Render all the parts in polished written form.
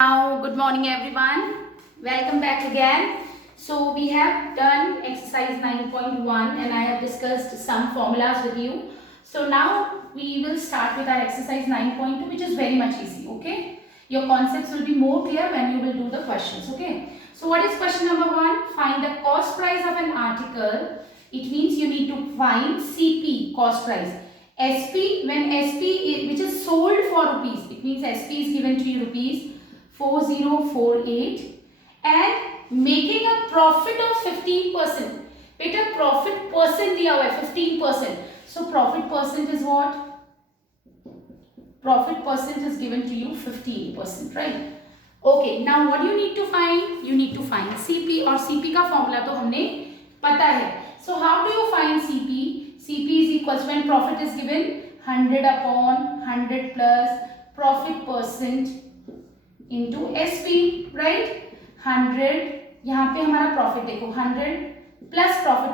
Now, good morning everyone. Welcome back again. So we have done exercise 9.1 and I have discussed some formulas with you. So now we will start with our exercise 9.2, which is very much easy, okay? Your concepts will be more clear when you will do the questions, okay? So what is question number 1? Find the cost price of an article. It means you need to find CP, cost price. SP, when SP which is sold for rupees, it means SP is given to you rupees 4048 and making a profit of 15%. बेटा profit percent दिया हुआ है 15%. So profit percent is what? Profit percent is given to you 15%, right? Okay, now what do you need to find? You need to find CP और CP का formula तो हमने पता है. So how do you find CP? CP is equals when profit is given 100 upon 100 plus profit percent into SP, right? 100 यहाँ पे हमारा profit देखो 100 प्लस प्रॉफिट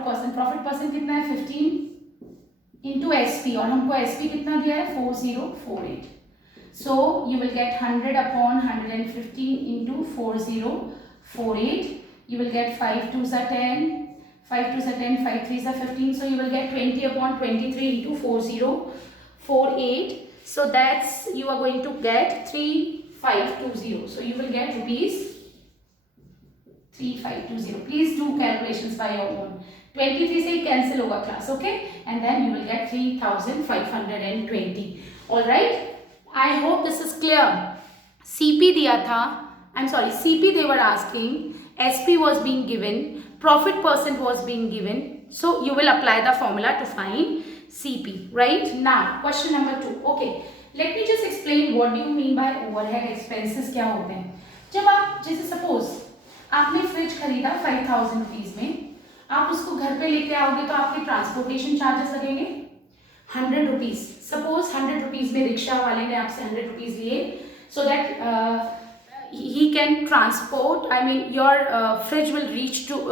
परसेंट कितना है 15 इंटू SP और हमको SP कितना दिया है 4048. So you will get 100 upon 115 into 4048. You will get 5 2 सा 10, 5 2 सा 10, 5 3 सा 15. So you will get 20 upon 23 into 4048. So that's you are going to get 3520. So you will get rupees 3520. Please do calculations by your own. 23 से cancel होगा class, okay? And then you will get 3520. All right? I hope this is clear. CP दिया था. I'm sorry. CP they were asking. SP was being given. Profit percent was being given. So you will apply the formula to find CP. Right? Now question number 2. Okay. Let me just explain what do you mean by overhead expenses क्या होते हैं. जब आप जैसे suppose आपने fridge खरीदा 5000 rupees में, आप उसको घर पे लेके आओगे तो आपके ट्रांसपोर्टेशन चार्जेस लगेंगे 100 रुपीज. सपोज 100 रुपीज में रिक्शा वाले ने आपसे 100 रुपीज लिए so that he can transport, I mean your fridge will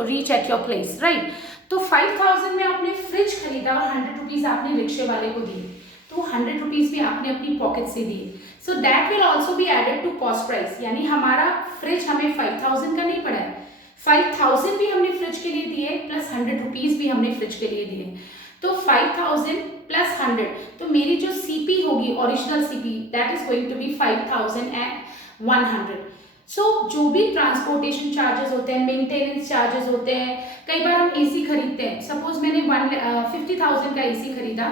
reach at your place, right? तो 5000 में आपने फ्रिज खरीदा और 100 रुपीज आपने रिक्शे वाले को दिए, तो 100 रुपीज भी आपने अपनी पॉकेट से दिए. So that will also be added to cost price. यानी हमारा फ्रिज हमें 5000 का नहीं पड़ा है, 5000 भी हमने फ्रिज के लिए दिए प्लस 100 रुपीज भी हमने फ्रिज के लिए दिए. तो 5000 प्लस 100, तो मेरी जो सीपी होगी original CP that is going to be 5100. So जो भी ट्रांसपोर्टेशन चार्जेस होते हैं, मेंटेनेंस चार्जेस होते हैं, कई बार हम एसी खरीदते हैं. सपोज मैंने 50,000 का एसी खरीदा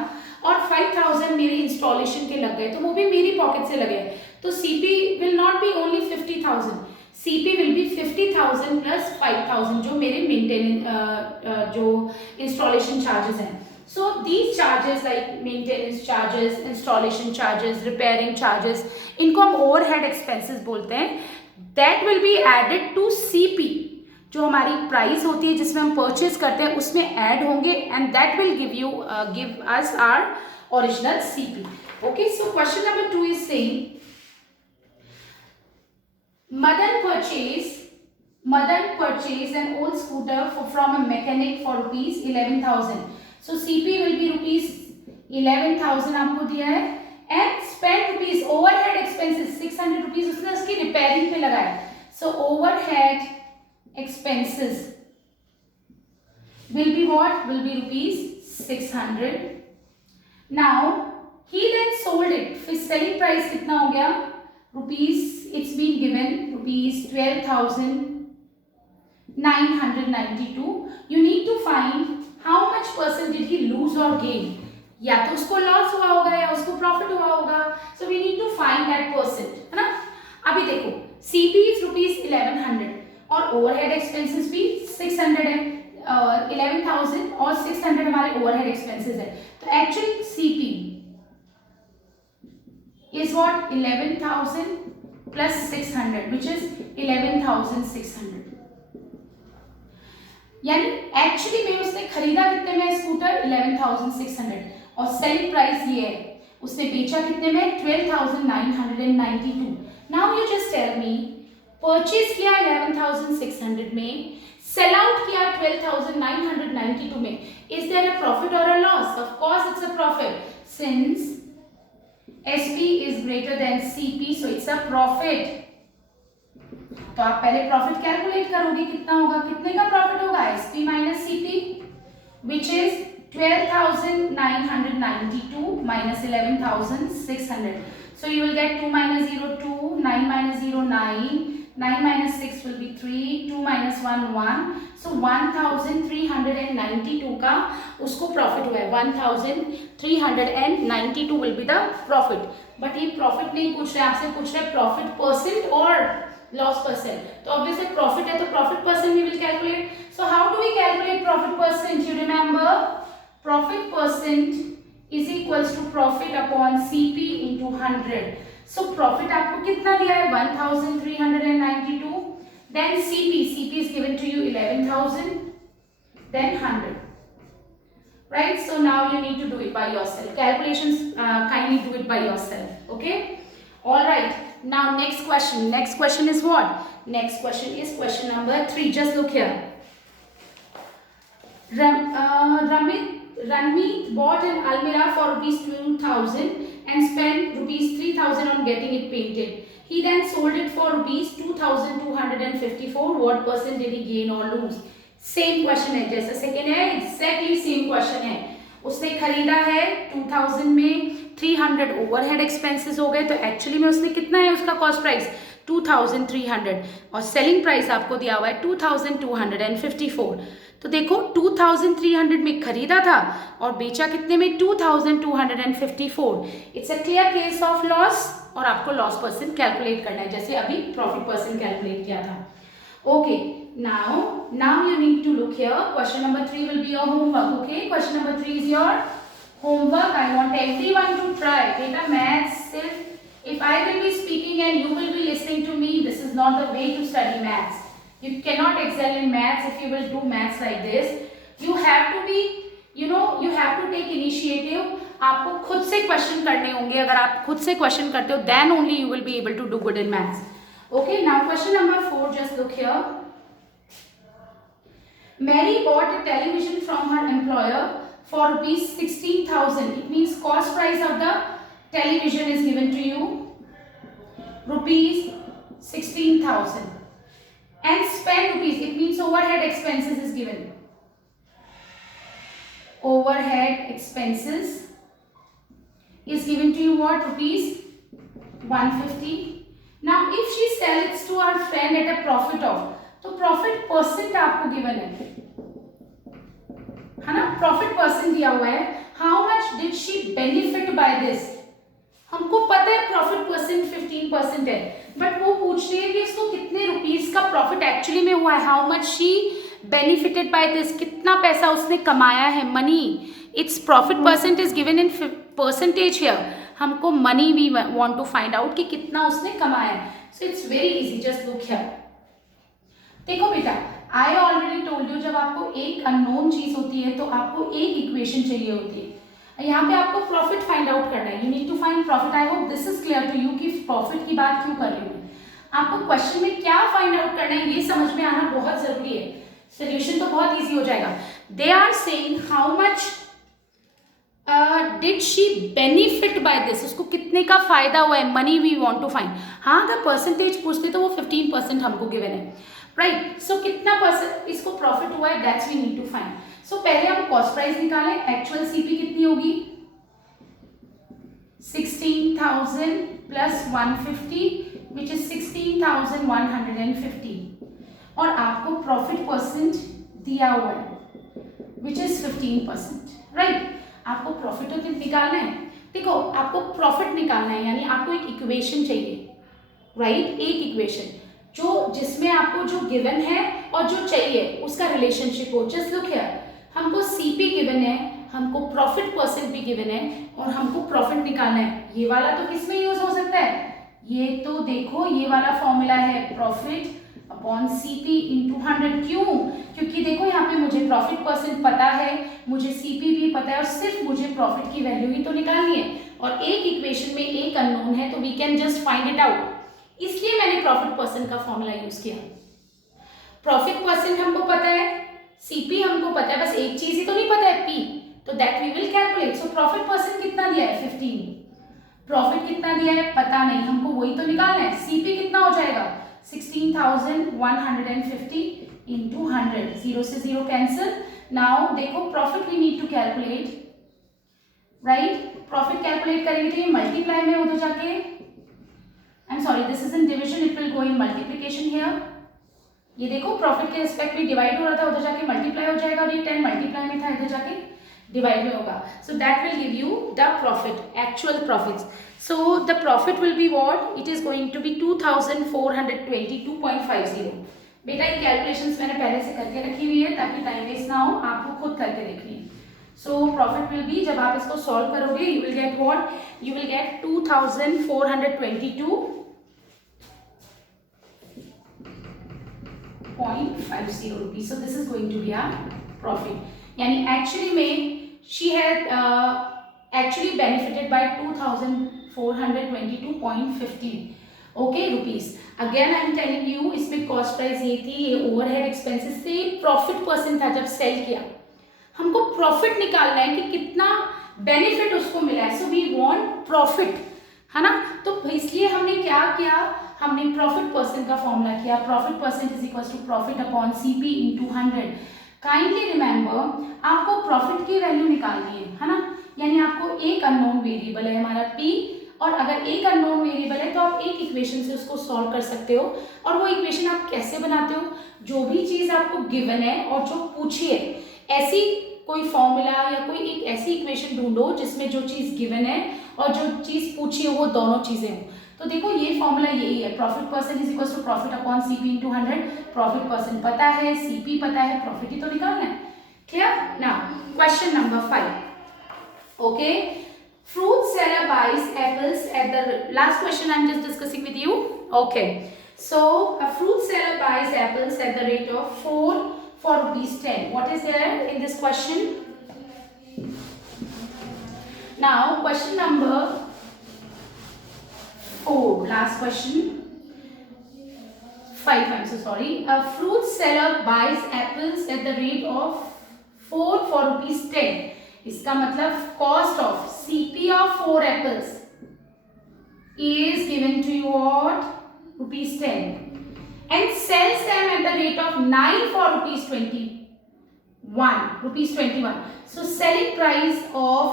और 5000 मेरे इंस्टॉलेशन के लग गए, तो वो भी मेरी पॉकेट से लगे. तो CP will not be only 50,000, CP will be 50,000 plus 5,000 जो मेरे मेंटेनेंस जो इंस्टॉलेशन चार्जेस हैं. So these charges like maintenance charges, installation charges, repairing charges, इनको हम overhead expenses बोलते हैं. That will be added to CP. जो हमारी प्राइस होती है जिसमें हम परचेज करते हैं उसमें ऐड होंगे and that will give us our original CP. Okay, so question number 2 is saying Madan purchased an old scooter from a mechanic for rupees 11,000. So CP will be rupees 11,000 आपको दिया है and spend rupees overhead expenses 600 rupees उसने उसकी repairing पे लगाया. So overhead expenses will be what? Will be rupees 600. Now he then sold it. फिर selling price कितना हो गया? Rupees, it's been given rupees 12,992. You need to find how much percent did he lose or gain. या तो उसको loss हुआ होगा या उसको प्रॉफिट हुआ होगा. So we need to find that percent, है ना. अभी देखो सीपी इज रुपीज 1100 और ओवरहेड एक्सपेंसेस भी 600 है. 11,000 और 600 हमारे ओवरहेड एक्सपेंसेस है. तो actually CP is what 11,000 plus 600 which is 11,600. यानी एक्चुअली में उसने खरीदा कितने में स्कूटर 11,600 और सेलिंग प्राइस ये है उसने बेचा कितने में 12,992. Now you just tell me purchase किया 11,600 में, सेल आउट किया 12,992 में. इज देयर अ प्रॉफिट और a loss? Of course it's a profit since SP is greater than CP, so it's a profit. तो आप पहले प्रॉफिट कैलकुलेट करोगे, कितना होगा, कितने का प्रॉफिट होगा, SP minus CP which is 12,992 minus 11,600. So you will get 2 minus 0 2, 9 minus 0 9, 9 minus 6 will be 3, 2 minus 1 1. So 1,392 का उसको प्रॉफिट हुआ है, 1,392 will be the profit. But ये प्रॉफिट नहीं पूछ रहे, आपसे पूछ रहे प्रॉफिट परसेंट और लॉस परसेंट. तो ऑब्वियसली प्रॉफिट है तो profit percent we will calculate. So how do we calculate profit percent? You remember profit percent is equals to profit upon CP into 100. So profit आपको कितना दिया है, 1,392. Then CP is given to you 11,000. Then 100. Right? So now you need to do it by yourself. Calculations, kindly do it by yourself. Okay? All right. Now next question. Next question is what? Next question is question number 3. Just look here. Ranmeet bought an almirah for rupees 2,000 and spent rupees 3,000 on getting it painted. He then sold it for rupees 2,254. What percent did he gain or lose? Same question है जैसा second है, exactly same question है. उसने खरीदा है 2,000 में, 300 overhead expenses हो गए, तो एक्चुअली में उसने कितना है उसका कॉस्ट प्राइस 2,300 और सेलिंग प्राइस आपको दिया हुआ है 2,254. तो देखो 2,300 में खरीदा था और बेचा कितने में, 2,254. It's a clear case of loss और आपको लॉस परसेंट कैलकुलेट करना है जैसे अभी प्रॉफिट परसेंट कैलकुलेट किया था. Okay, now you need to look here. Question number 3 will be your homework. Okay, question number 3 is your homework. I want everyone to try. Beta maths सिर्फ if I will be speaking and you will be listening to me, this is not the way to study maths. You cannot excel in maths if you will do maths like this. You have to be, you have to take initiative. आपको खुद से question करने होंगे. अगर आप खुद से question करते हो then only you will be able to do good in maths. Okay, now question number 4, just look here. Mary bought a television from her employer for rupees 16,000. It means cost price of the television is given to you rupees 16,000 and spend rupees, it means overhead expenses is given. Overhead expenses is given to you what, rupees 150. Now if she sells to her friend at a profit of, तो profit percent आपको given है ना, profit percent दिया हुआ है. How much did she benefit by this, हमको पता है प्रॉफिट परसेंट 15% है, बट वो पूछ रही है कि इसको कितने रुपीस का प्रॉफिट एक्चुअली में हुआ है. How much she benefited by this, कितना पैसा उसने कमाया है, money. It's profit percent is given in percentage here. हमको money we want to find out कि कितना उसने कमाया है. So it's very easy, just look here. देखो बेटा, आई ऑलरेडी टोल्ड यू, जब आपको एक अननोन चीज होती है तो आपको एक इक्वेशन चाहिए होती है. यहाँ पे आपको प्रॉफिट फाइंड आउट करना है. You need to find profit. I hope this is clear to you कि प्रॉफिट की बात क्यों कर रही हूँ. आपको क्वेश्चन में क्या फाइंड आउट करना है ये समझ में आना बहुत जरूरी है. सोल्यूशन तो बहुत ईजी हो जाएगा. They are saying how much did she benefit by this, उसको कितने का फायदा हुआ है, money we want to find. हाँ, अगर परसेंटेज पूछते तो वो 15% हमको गिवन है, राइट. सो कितना परसेंट इसको प्रॉफिट हुआ है, that's we need to find. So पहले हम कॉस्ट प्राइस निकालें. एक्चुअल सीपी कितनी होगी, 16,000 प्लस 150 विच इज 16,150 और आपको प्रॉफिट परसेंट दिया हुआ है विच इज 15%, राइट. आपको प्रॉफिट तो निकालना है. देखो, आपको प्रॉफिट निकालना है यानी आपको एक इक्वेशन चाहिए, राइट. एक इक्वेशन जिसमें आपको जो गिवन है और जो चाहिए उसका रिलेशनशिप हो. जस्ट लुक हियर, हमको सीपी गिवन है, हमको प्रॉफिट परसेंट भी गिवन है और हमको प्रॉफिट निकालना है. ये वाला तो किस में यूज हो सकता है, ये तो देखो ये वाला फॉर्मूला है प्रॉफिट अपॉन सीपी इंटू 100. क्यों, क्योंकि देखो यहाँ पे मुझे प्रॉफिट परसेंट पता है, मुझे सीपी भी पता है और सिर्फ मुझे प्रॉफिट की वैल्यू ही तो निकालनी है. और एक इक्वेशन में एक अननोन है तो we can just find it out. इसलिए मैंने प्रॉफिट परसेंट का फॉर्मूला यूज किया. प्रॉफिट परसेंट हमको पता है, सीपी हमको पता है, बस एक चीज ही तो नहीं पता है, पी. तो that we will calculate. So profit percent कितना दिया है, 15. प्रॉफिट कितना दिया है पता नहीं, हमको वही तो निकालना है. सीपी कितना हो जाएगा, 16,150 into 100, 0 से 0 कैंसिल. नाउ देखो profit we need to calculate, right. Profit calculate करेंगे तो ये मल्टीप्लाई में उधर जाके, I am sorry, this is in division, it will go in multiplication here. ये देखो प्रॉफिट के रिस्पेक्ट में डिवाइड हो रहा था, उधर जाके मल्टीप्लाई हो जाएगा, और ये 10 मल्टीप्लाई में था, इधर जाके डिवाइड में होगा. So that will give you the profit, actual profits. So the profit will be what, it is going to be 2422.50. बेटा ये कैलकुलेशंस मैंने पहले से करके रखी हुई है ताकि टाइम वेस्ट ना हो, आपको खुद करके देखनी है. सो प्रॉफिट विल बी, जब आप इसको सॉल्व करोगे, you will get what, you will get 2422.50 rupees. So this is going to be our profit. यानी एक्चुअली में she had actually benefited by 2422.50 okay rupees. Again I am telling you, इसमें cost price ये थी, ये overhead expenses से profit percent था जब cell किया. हमको प्रॉफिट निकालना है कि कितना बेनिफिट उसको मिला है. सो वी वांट प्रॉफिट, है ना. तो इसलिए हमने क्या किया, हमने प्रॉफिट परसेंट का फॉर्मूला किया. Profit percent is equal to profit upon CP into 100. Kindly remember, आपको प्रॉफिट की वैल्यू निकालनी है ना. यानी आपको एक अननोन वेरिएबल है हमारा p, और अगर एक अननोन वेरिएबल है तो आप एक इक्वेशन से उसको सॉल्व कर सकते हो. और वो इक्वेशन आप कैसे बनाते हो, जो भी चीज़ आपको गिवन है और जो पूछी है, ऐसी कोई फॉर्मूला या कोई एक ऐसी इक्वेशन ढूंढो जिसमें जो चीज़ गिवन है और जो चीज़ पूछी है वो दोनों चीज़ें हों. तो देखो ये फॉर्मूला यही है, profit percent is equal to profit upon CP into 100. Profit percent पता है, सीपी पता है, प्रॉफिट ही तो निकालना है. Clear. Now question number 5. Okay, fruit seller buys apples at the last question I'm just discussing with you. Okay, so a fruit seller buys apples at the rate of 4 for rupees 10. What is there in this question? Now question number 4, last question. 5, I'm so sorry. A fruit seller buys apples at the rate of 4 for rupees 10. इसका मतलब cost of CP of 4 apples is given to you what, rupees 10, and sells them at the rate of 9 for rupees 21. So selling price of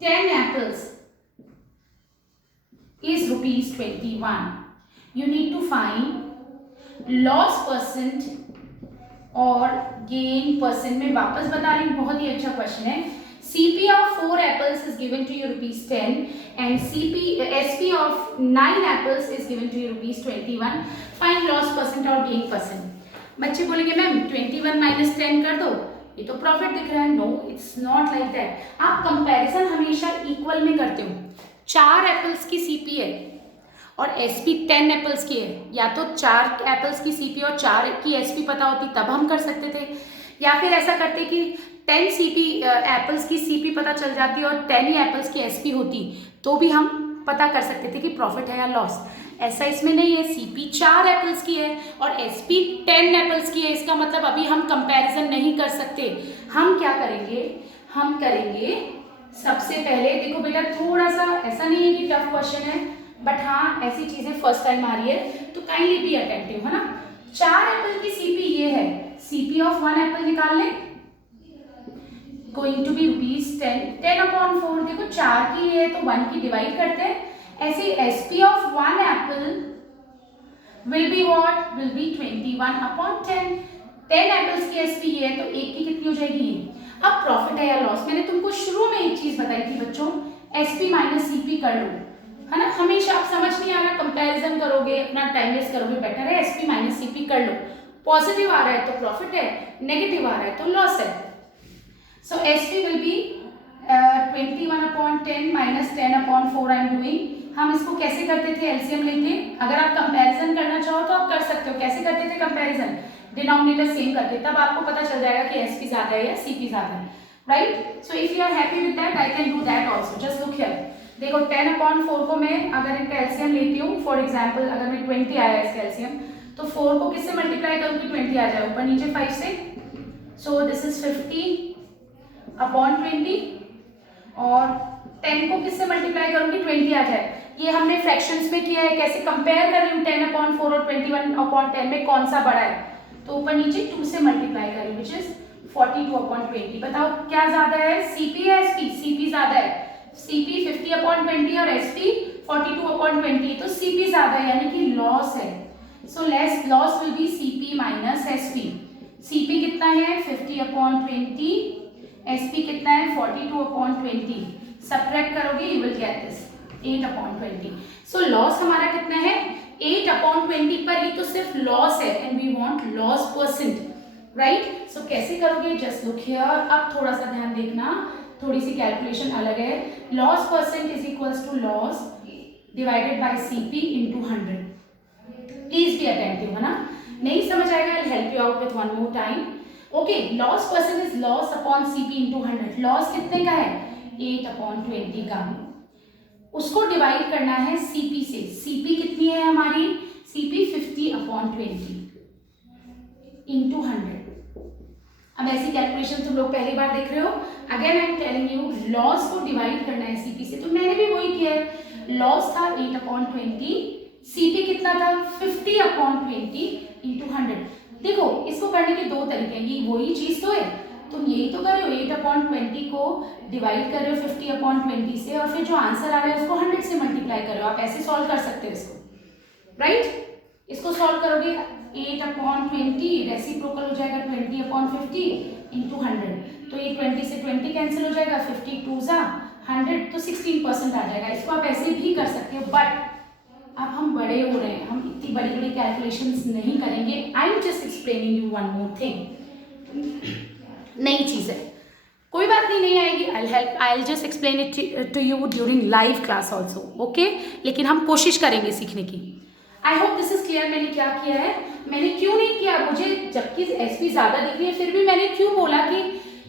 10 apples is rupees 21. You need to find loss percent और gain percent. में वापस बता रही हूँ, बहुत ही अच्छा question है. CP of 4 apples is given to you rupees 10 and SP of 9 apples is given to you rupees 21. Find loss percent और gain percent. बच्चे बोलेंगे मैम 21 minus 10 कर दो, ये तो प्रॉफिट दिख रहा है. No, it's not like that. आप कंपैरिजन हमेशा इक्वल में करते हो. 4 एप्पल्स की CP है और SP 10 एप्पल्स की है. या तो 4 एप्पल्स की CP और 4 की SP पता होती तब हम कर सकते थे, या फिर ऐसा करते कि 10 एप्पल्स की CP पता चल जाती और 10 ही एप्पल्स की SP होती तो भी हम पता कर सकते थे कि प्रॉफिट है या लॉस. ऐसा इसमें नहीं है. CP 4 एप्पल्स की है और SP 10 एप्पल्स की है. इसका मतलब अभी हम कंपैरिजन नहीं कर सकते. हम क्या करेंगे, हम करेंगे सबसे पहले, देखो बेटा थोड़ा सा ऐसा नहीं है कि टफ क्वेश्चन है, बट हाँ ऐसी चीज़ें फर्स्ट टाइम आ रही है तो काइंडली बी अटेंटिव, है ना. 4 एप्पल की CP ये है, CP ऑफ 1 एप्पल निकाल लें, going to be rupees 10 upon 4. देखो 4 की है तो 1 की डिवाइड करते हैं. ऐसे SP of 1 Apple will be what, will be 21 upon 10. 10 apples की SP ये है तो एक की कितनी हो जाएगी ये. अब प्रॉफिट है या लॉस, मैंने तुमको शुरू में एक चीज बताई थी बच्चों, SP माइनस CP कर लो, है ना. हमेशा आप समझ नहीं आ रहा, कंपैरिजन करोगे, अपना टाइम वेस्ट करोगे, बेटर है SP माइनस CP कर लो. पॉजिटिव आ रहा है तो प्रॉफिट है, नेगेटिव आ रहा है तो लॉस है. So SP will be 21 upon 10 minus 10 upon 4 I am doing. हम इसको कैसे करते थे, LCM लेके. अगर आप कंपैरिजन करना चाहो तो आप कर सकते हो. कैसे करते थे कंपैरिजन, डिनोमिनेटर सेम करके, तब आपको पता चल जाएगा कि SP ज्यादा है या CP ज्यादा है, right. So if you are happy with that I can do that also. Just look here. देखो 10 upon 4 को मैं अगर इनका LCM लेती हूँ, फॉर एग्जाम्पल अगर मैं 20 आया इसका LCM, तो 4 को किससे मल्टीप्लाई करूँगी, 20 आ जाए ऊपर नीचे 5 से. सो दिस इज 50 अपॉन 20 और 10 को किससे मल्टीप्लाई करूंगी, 20 आ जाए. ये हमने फ्रैक्शंस में किया है, कैसे कंपेयर कर रही हूँ 10/4 और 21/10 में कौन सा बड़ा है, तो ऊपर नीचे 2 से मल्टीप्लाई कर रही हूँ, विच इज 42/20। बताओ क्या ज्यादा है, सीपी या एसपी? सीपी ज्यादा है, सीपी 50/20 और एसपी 42/20, तो सीपी ज्यादा है यानी कि लॉस है। So loss will be CP minus SP. CP कितना है 50/20, एसपी कितना है 42/20, सब्ट्रैक्ट करोगे you will get this 8/20। So loss हमारा कितना है 8/20, पर ये तो सिर्फ लॉस है and we want loss percent, right? So कैसे करोगे, जस्ट लुक हियर। अब थोड़ा सा ध्यान देखना, थोड़ी सी कैलकुलेशन अलग है। Loss percent is equals to loss divided by CP into 100। Please be attentive, है ना? नहीं समझ आएगा, I help you out with one more time. Okay, loss percent is loss upon CP into 100। Loss कितने का है 8/20 का, उसको डिवाइड करना है सीपी से। सीपी कितनी है हमारी, सीपी 50/20 इंटू 100। अब ऐसी कैलकुलेशन तुम लोग पहली बार देख रहे हो। Again I am telling you, loss को डिवाइड करना है सीपी से, तो मैंने भी वही किया है। लॉस था 8/20, सीपी कितना था 50/20 इंटू 100। देखो इसको करने के दो तरीके हैं, ये वही चीज तो है, तुम यही तो कर रहे हो, 8/20 को डिवाइड कर रहे हो 50/20 से, और फिर जो आंसर आ रहा है उसको 100 से मल्टीप्लाई कर रहे हो। आप ऐसे सॉल्व कर सकते हो इसको, राइट? इसको सॉल्व करोगे 8/20 रेसिप्रोकल हो जाएगा 20/50 इंटू 100, तो ये 20 से 20 कैंसिल हो जाएगा, 52 जा 100, तो 16% आ जाएगा। इसको आप ऐसे भी कर सकते हो, बट अब हम बड़े हो रहे हैं, हम इतनी बड़ी बड़ी कैलकुलेशंस नहीं करेंगे। I am just explaining you one more thing, नई चीज है, कोई बात नहीं, नहीं आएगी, I will just explain it to you during live class also, okay? लेकिन हम कोशिश करेंगे सीखने की। I hope this is clear. मैंने क्या किया है, मैंने क्यों नहीं किया, मुझे जबकि एसपी ज्यादा दिख रही है फिर भी मैंने क्यों बोला कि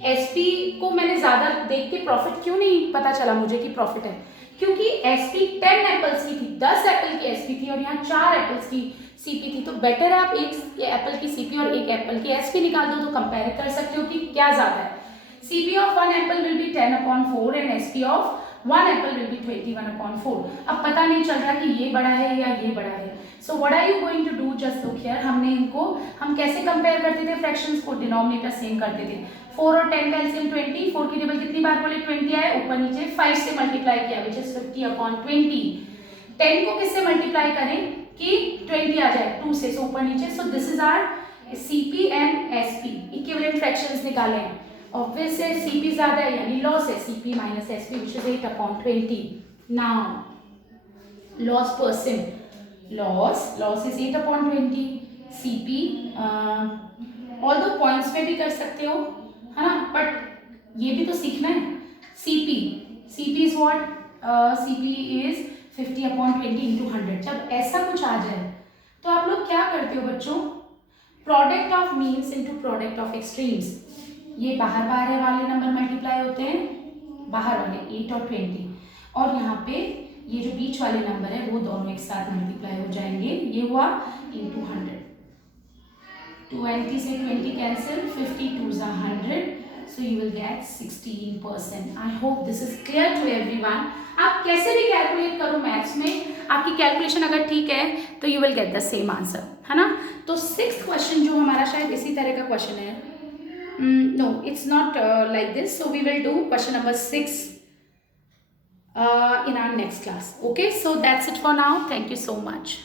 एसपी को मैंने ज्यादा देख के प्रॉफिट क्यों नहीं पता चला मुझे कि प्रॉफिट है, क्योंकि एसपी 10 एप्पल्स की थी, 10 एप्पल की एसपी थी और यहाँ 4 एप्पल्स की सीपी थी। तो बेटर है आप एक एप्पल की सीपी और एक एप्पल की एसपी निकाल दो, तो कंपेयर कर सकते हो कि क्या ज्यादा है। CP of 1 Apple will be 10/4 and SP of 1 Apple will be 21/4। अब पता नहीं चल रहा कि ये बड़ा है या ये बड़ा है। So what are you going to do, just look here. हमने इनको हम कैसे कंपेयर करते थे, फ्रैक्शंस को डिनोमिनेटर सेम करते थे। 4 और 10 का एलसीएम 20, 4 की टेबल कितनी बार बोले 20 आए, ऊपर नीचे 5 से मल्टीप्लाई किया विच इज 50/20। 10 को किससे मल्टीप्लाई करें कि 20 आ जाए 2 से, सो ऊपर नीचे। So this is our CP and SP, equivalent fractions निकाले हैं। ऑब्वियस है सीपी ज्यादा है यानी लॉस है, CP minus SP which is 8/20। Now loss percent, loss is 8/20, CP all दो पॉइंट्स में भी कर सकते हो, है ना, बट ये भी तो सीखना है। CP is what, CP is 50/20 into 100। जब ऐसा कुछ आ जाए तो आप लोग क्या करते हो बच्चों, product of means into product of extremes. ये बाहर बाहर वाले नंबर मल्टीप्लाई होते हैं, बाहर वाले 8 और 20, और यहाँ पे ये जो बीच वाले नंबर है वो दोनों एक साथ मल्टीप्लाई हो जाएंगे। ये हुआ इंटू 100, 20 से 20 कैंसिल, 52 जा 100, so you will get 16%. I hope this is clear to everyone. आप कैसे भी कैलकुलेट करो मैथ्स में, आपकी कैलकुलेशन अगर ठीक है तो you will get the same answer, है ना? तो 6th क्वेश्चन जो हमारा शायद इसी तरह का क्वेश्चन है, no it's not like this, so we will do question number 6 in our next class. Okay, so that's it for now. Thank you so much.